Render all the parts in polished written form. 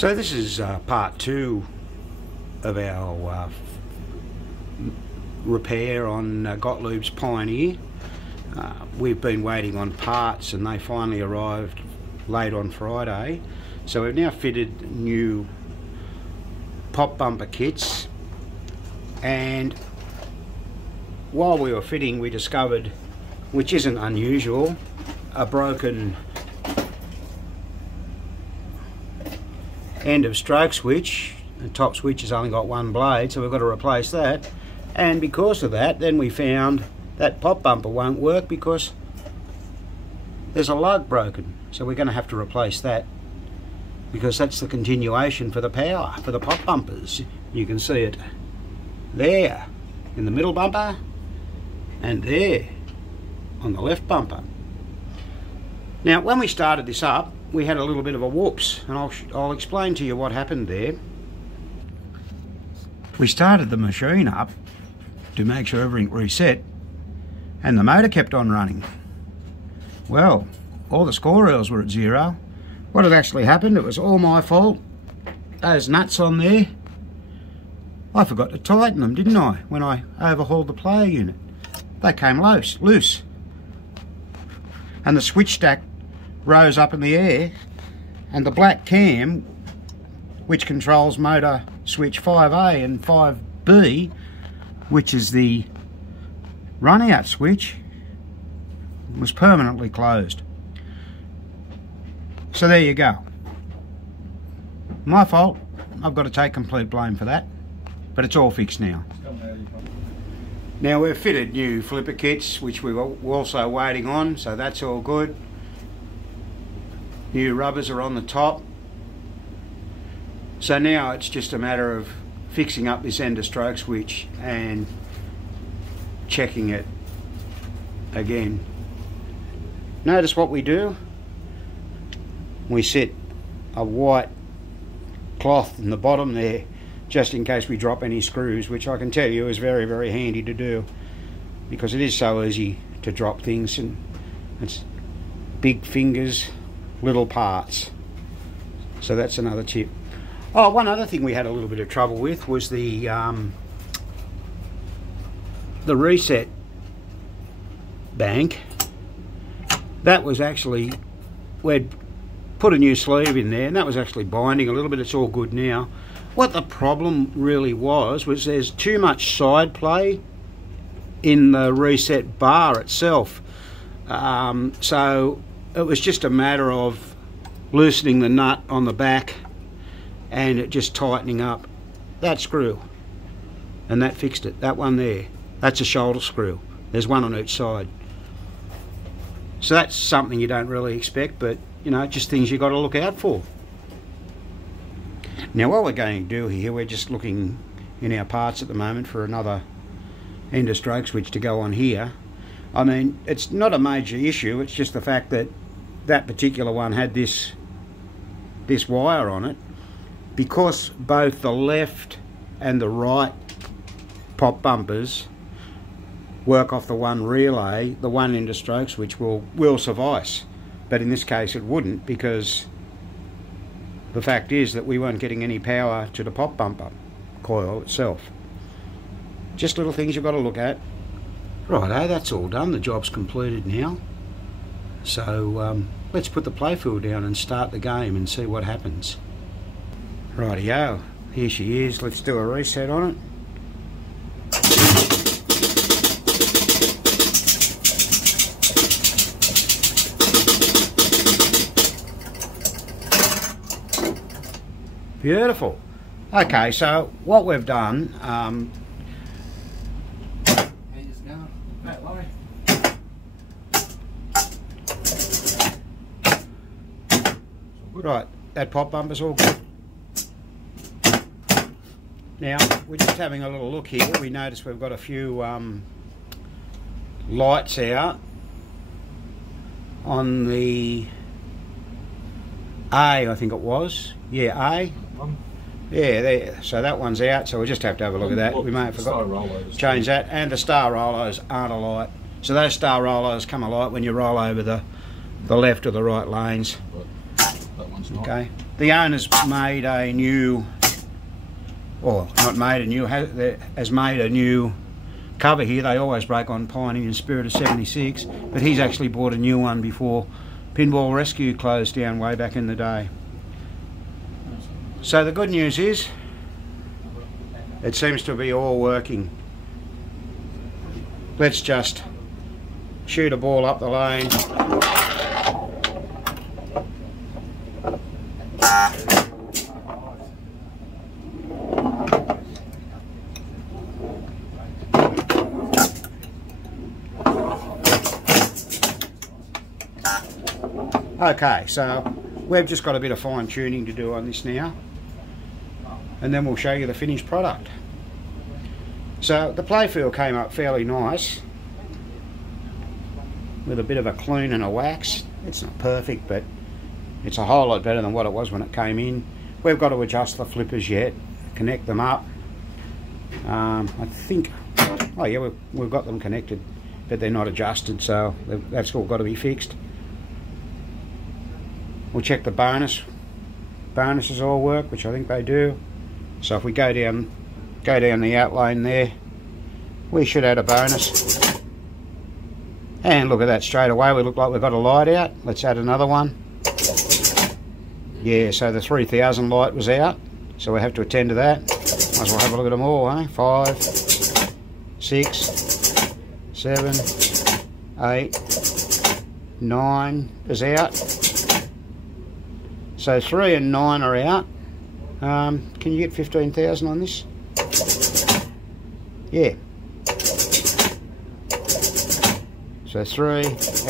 So this is part 2 of our repair on Gottlieb's Pioneer. We've been waiting on parts and they finally arrived late on Friday. So we've now fitted new pop bumper kits, and while we were fitting we discovered, which isn't unusual, a broken end of stroke switch. The top switch has only got one blade, so we've got to replace that. And because of that, then we found that pop bumper won't work because there's a lug broken. So we're going to have to replace that, because that's the continuation for the power for the pop bumpers. You can see it there in the middle bumper and there on the left bumper. Now when we started this up, we had a little bit of a whoops, and I'll explain to you what happened there. We started the machine up to make sure everything reset, and the motor kept on running. Well, all the score rails were at 0. What had actually happened, it was all my fault. Those nuts on there, I forgot to tighten them, didn't I, when I overhauled the player unit. They came loose. And the switch stack rose up in the air, and the black cam, which controls motor switch 5A and 5B, which is the run out switch, was permanently closed. So there you go. My fault. I've got to take complete blame for that, but it's all fixed now. Now we've fitted new flipper kits, which we were also waiting on, so that's all good. New rubbers are on the top. So now it's just a matter of fixing up this end of stroke switch and checking it again. Notice what we do. We set a white cloth in the bottom there, just in case we drop any screws, which I can tell you is very, very handy to do, because it is so easy to drop things, and it's big fingers, little parts. So that's another tip. Oh, one other thing we had a little bit of trouble with was the reset bank. That was actually, we'd put a new sleeve in there, and that was actually binding a little bit. It's all good now. What the problem really was there's too much side play in the reset bar itself. So it was just a matter of loosening the nut on the back and it just tightening up that screw, and that fixed it. That one there, that's a shoulder screw. There's one on each side. So that's something you don't really expect, but you know, just things you got to look out for. Now what we're going to do here, we're just looking in our parts at the moment for another end of stroke switch to go on here. I mean, it's not a major issue, it's just the fact that that particular one had this wire on it. Because both the left and the right pop bumpers work off the one relay, the one end of stroke switch will suffice. But in this case it wouldn't, because the fact is that we weren't getting any power to the pop bumper coil itself. Just little things you've got to look at. Righto, that's all done. The job's completed now. So let's put the playfield down and start the game and see what happens. Rightio, here she is. Let's do a reset on it. Beautiful. Okay, so what we've done, right, that pop bumper's all good. Now we're just having a little look here. We notice we've got a few lights out on the A, I think it was. Yeah, A. Yeah, there. So that one's out, so we'll just have to have a look at that. We may have forgotten to change that. And the star rollos aren't alight. So those star rollos come alight when you roll over the left or the right lanes. That one's not. Okay, The owner's made a new, or not made a new, has made a new cover here. They always break on Pioneer and Spirit of 76, but he's actually bought a new one before Pinball Rescue closed down way back in the day. So the good news is it seems to be all working. Let's just shoot a ball up the lane. Okay, so we've just got a bit of fine tuning to do on this now, and then we'll show you the finished product. So the playfield came up fairly nice with a bit of a clean and a wax. It's not perfect, but it's a whole lot better than what it was when it came in. We've got to adjust the flippers yet, connect them up. I think, oh yeah, we've got them connected, but they're not adjusted, so that's all got to be fixed. We'll check the bonuses all work, which I think they do. So if we go down the outlane there, we should add a bonus. And look at that, straight away we look like we've got a light out. Let's add another one. Yeah, so the 3000 light was out, so we have to attend to that. Might as well have a look at them all, eh? 5, 6, 7, 8, 9 is out. So 3 and 9 are out. Can you get 15,000 on this? Yeah. So 3,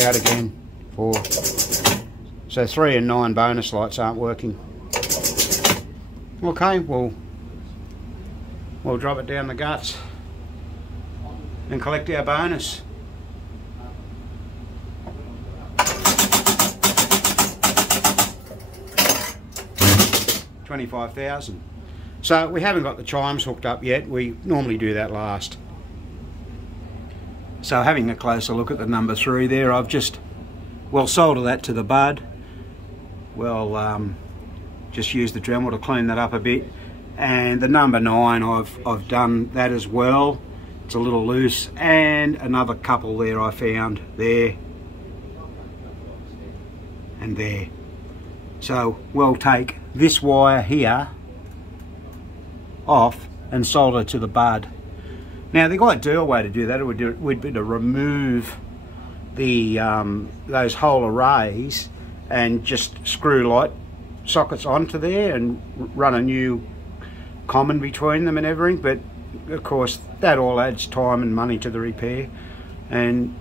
out again, 4. So 3 and 9 bonus lights aren't working. Okay, we'll drop it down the guts and collect our bonus. $25,000. So we haven't got the chimes hooked up yet. We normally do that last. So having a closer look at the number 3 there, I've just soldered that to the bud. Just used the Dremel to clean that up a bit. And the number 9, I've done that as well. It's a little loose, and another couple there I found there and there. So we'll take this wire here off and solder to the bud. Now the ideal way to do that would be to remove the those whole arrays and just screw light sockets onto there and run a new common between them and everything, but of course that all adds time and money to the repair, and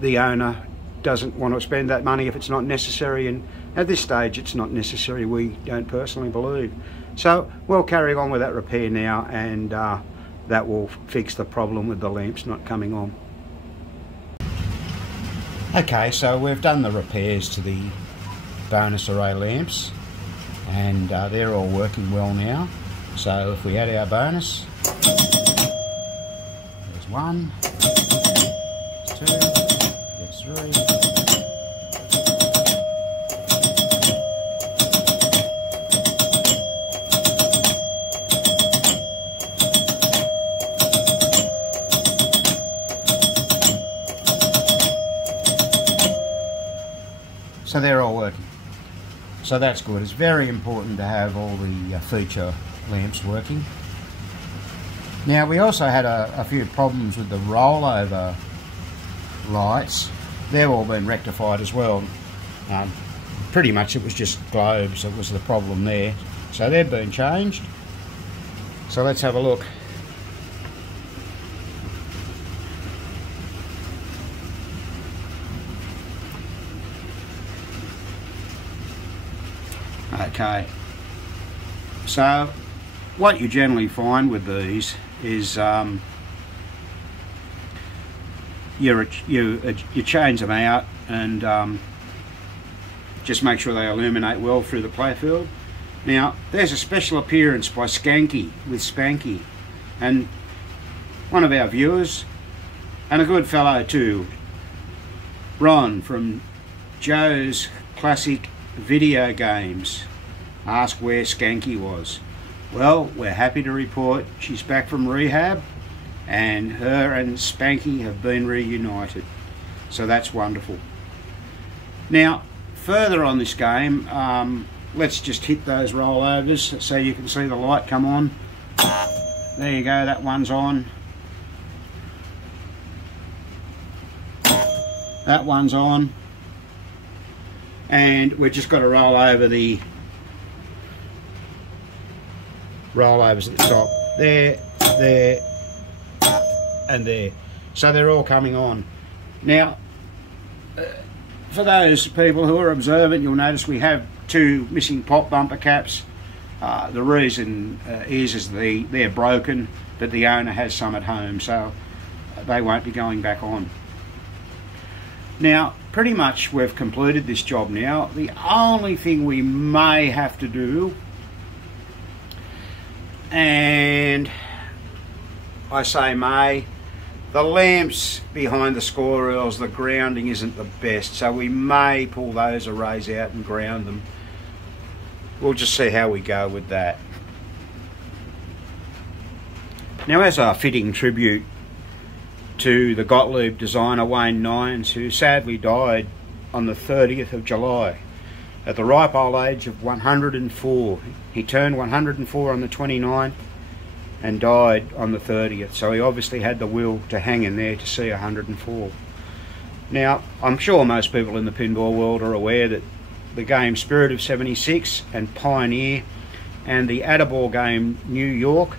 the owner doesn't want to spend that money if it's not necessary, and at this stage it's not necessary, we don't personally believe. So we'll carry on with that repair now, and that will fix the problem with the lamps not coming on. Okay, so we've done the repairs to the bonus array lamps, and they're all working well now. So if we add our bonus, there's 1, there's 2, there's 3. So they're all working. So that's good. It's very important to have all the feature lamps working. Now we also had a few problems with the rollover lights. They've all been rectified as well. Pretty much it was just globes that was the problem there. So they've been changed. So let's have a look. Okay, so what you generally find with these is you change them out and just make sure they illuminate well through the playfield. Now there's a special appearance by Skanky with Spanky, and one of our viewers, and a good fellow too, Ron from Joe's Classic Video Games. asked where Skanky was. Well, we're happy to report she's back from rehab, and her and Spanky have been reunited. So that's wonderful. Now, further on this game, let's just hit those rollovers so you can see the light come on. There you go, that one's on. That one's on. And we've just got to roll over the rollovers at the top. There, there, and there. So they're all coming on. Now, for those people who are observant, you'll notice we have two missing pop bumper caps. The reason is they're broken, but the owner has some at home, so they won't be going back on. Now, pretty much we've completed this job now. The only thing we may have to do, and I say may, the lamps behind the score rails, the grounding isn't the best, so we may pull those arrays out and ground them. We'll just see how we go with that. Now, as our fitting tribute to the Gottlieb designer Wayne Neyens, who sadly died on the 30th of July at the ripe old age of 104. He turned 104 on the 29th and died on the 30th, so he obviously had the will to hang in there to see 104. Now, I'm sure most people in the pinball world are aware that the game Spirit of 76 and Pioneer and the Addaball game New York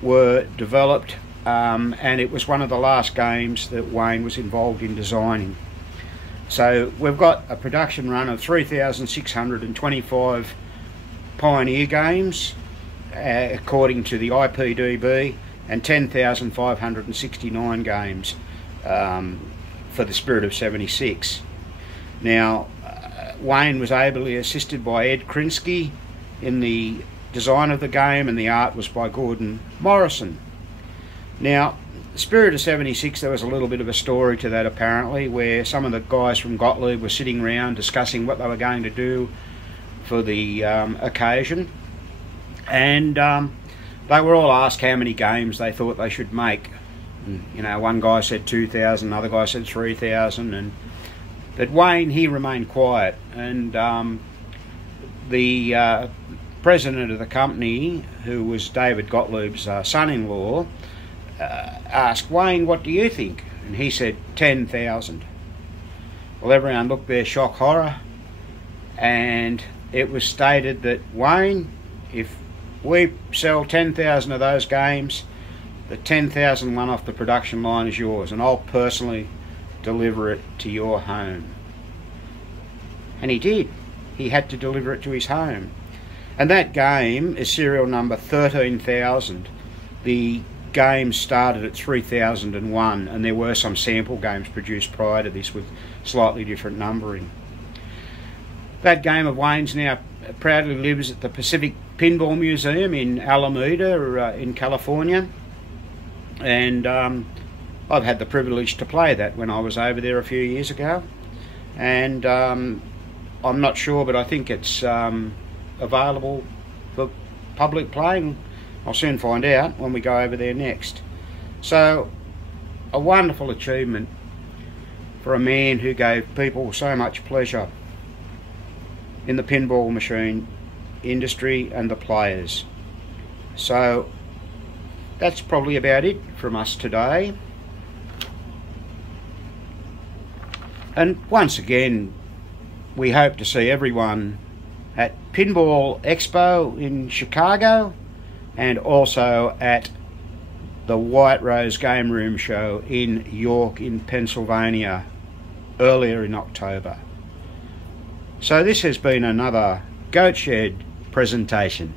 were developed, and it was one of the last games that Wayne was involved in designing. So we've got a production run of 3,625 Pioneer games according to the IPDB, and 10,569 games for the Spirit of 76. Now, Wayne was ably assisted by Ed Krinsky in the design of the game, and the art was by Gordon Morrison. Now, Spirit of 76, there was a little bit of a story to that apparently, where some of the guys from Gottlieb were sitting around discussing what they were going to do for the occasion, and they were all asked how many games they thought they should make. And, you know, one guy said 2,000, another guy said 3,000, but Wayne, he remained quiet, and the president of the company, who was David Gottlieb's son-in-law, asked Wayne, what do you think? And he said 10,000. Well, everyone looked their shock horror, and it was stated that, Wayne, if we sell 10,000 of those games, the 10,000 one off the production line is yours, and I'll personally deliver it to your home. And he did. He had to deliver it to his home. And that game is serial number 13,000. The game started at 3001, and there were some sample games produced prior to this with slightly different numbering. That game of Wayne's now proudly lives at the Pacific Pinball Museum in Alameda in California, and I've had the privilege to play that when I was over there a few years ago, and I'm not sure, but I think it's available for public playing. I'll soon find out when we go over there next. So, a wonderful achievement for a man who gave people so much pleasure in the pinball machine industry and the players. So, that's probably about it from us today. And once again, we hope to see everyone at Pinball Expo in Chicago, and also at the White Rose Game Room Show in York in Pennsylvania earlier in October. So this has been another Goat Shed presentation.